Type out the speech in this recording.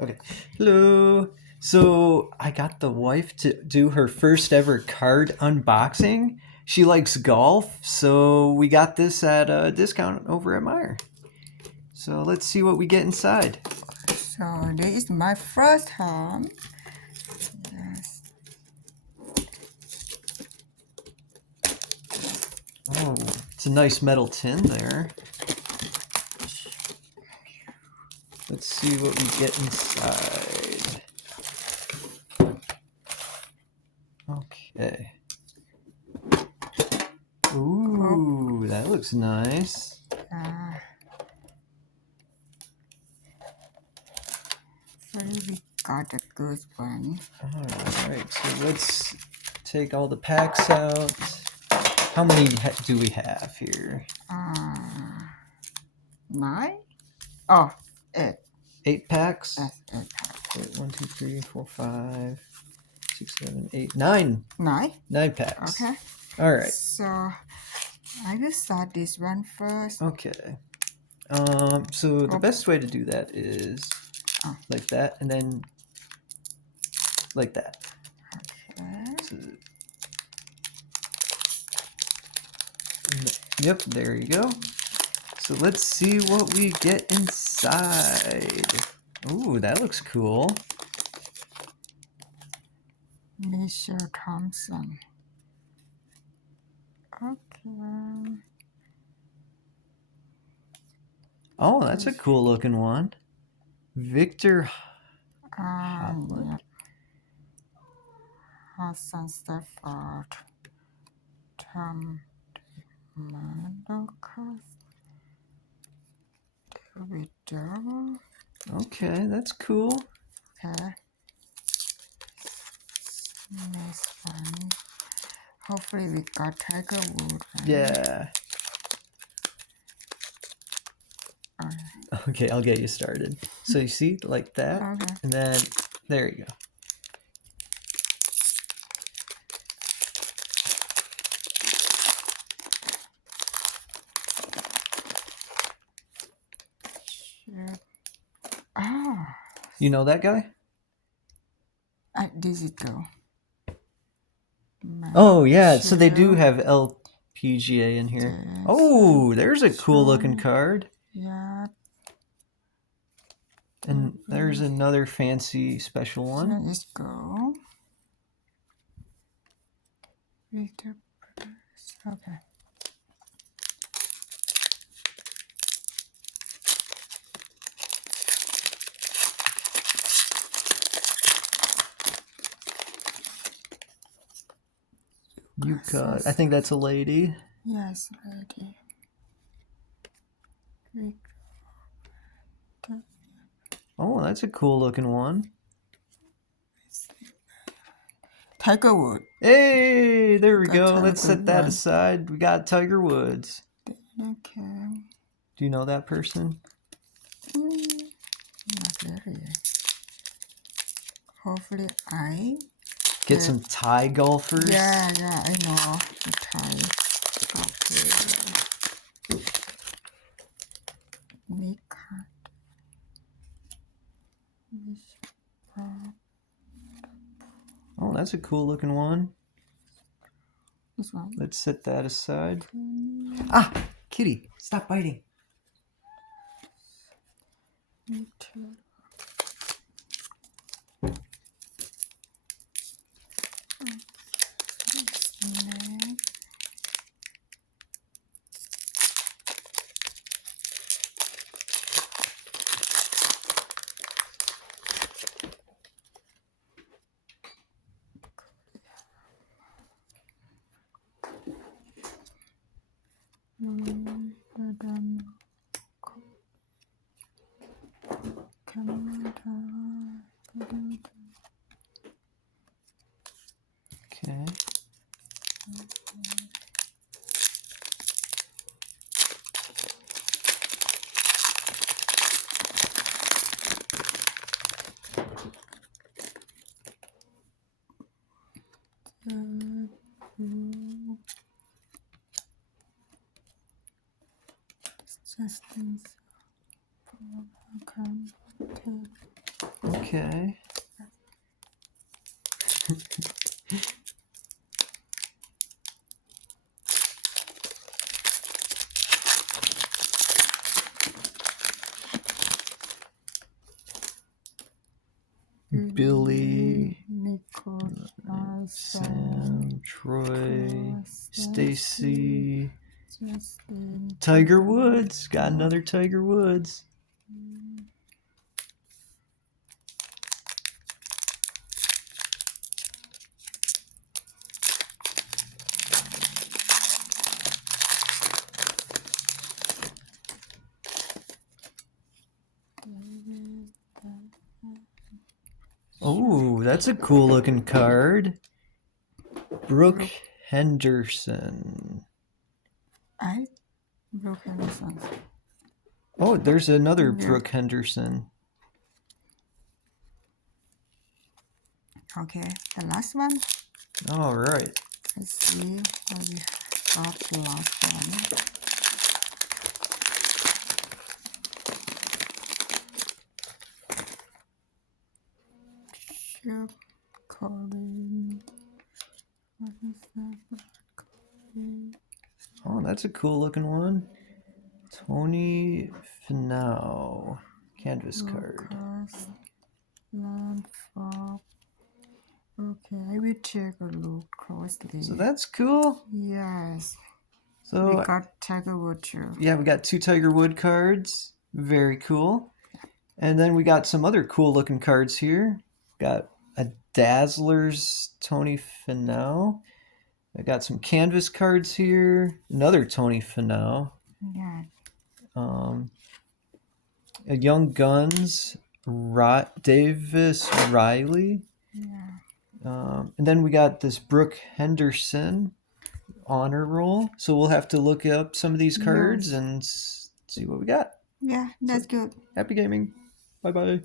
Okay. Hello. So I got the wife to do her first ever card unboxing. She likes golf, so we got this at a discount over at Meyer. So let's see what we get inside. So this is my first time. Yes. Oh, it's a nice metal tin there. Let's see what we get inside. Okay. Ooh, that looks nice. So we got a good one. Alright, so let's take all the packs out. How many do we have here? 9? Oh, 8. 8 packs? Yes, 8 packs. Wait, 1, 2, 3, 4, 5, 6, 7, 8, 9. 9? 9 packs. Okay. Alright. So I will start this one first. Okay. So the best way to do that is like that, and then like that. Okay. So, yep, there you go. So let's see what we get inside. Ooh, that looks cool. Michelle Thompson. Okay. Oh, that's a cool looking one. Victor Hovland. Yep. Hassan Stafford. Tom Mandelkos. David Durrell. Okay, that's cool. Okay. Next one. Hopefully we got Tiger Woods. Right? Yeah. Okay, I'll get you started. So you see, like that, and then there you go. Ah. You know that guy? This is go. Oh yeah, so they do have LPGA in here. Oh, there's a cool looking card. Yeah. And there's another fancy special one. Let's go. Okay. You got, I think that's a lady. Yes, lady. Oh, that's a cool looking one. Tiger Woods. Hey, there we go. Let's set that aside. We got Tiger Woods. Okay. Do you know that person? Not very. Hopefully I get some Thai golfers. Yeah, I know the Thai golfers. Oh, that's a cool looking one. This one. Let's set that aside. Ah, kitty, stop biting. Me too. Okay. Okay. Billy, Nicholas, Sam, Troy, Stacy, Stacy, Justin, Tiger Woods. Got another Tiger Woods. Oh, that's a cool looking card. Brooke Henderson. Brooke Henderson. Oh, there's another Yeah. Brooke Henderson. Okay, the last one. All right. Let's see what we got the last one. Chip Colin. What is that? Colin. Oh, that's a cool looking one. Tony Finau. Canvas card. Lucas Landford. Okay, I will check a look closely. So that's cool. Yes, we So got Tiger Woods too. yeah, we got 2 Tiger Wood cards. Very cool. And then we got some other cool looking cards here. Got a Dazzlers Tony Finau. I got some canvas cards here. Another Tony Finau. Yeah, A Young Guns Davis Riley. yeah. And then we got this Brooke Henderson honor roll. So we'll have to look up some of these cards Yes. and see what we got. Yeah, that's good. Happy gaming. Bye bye.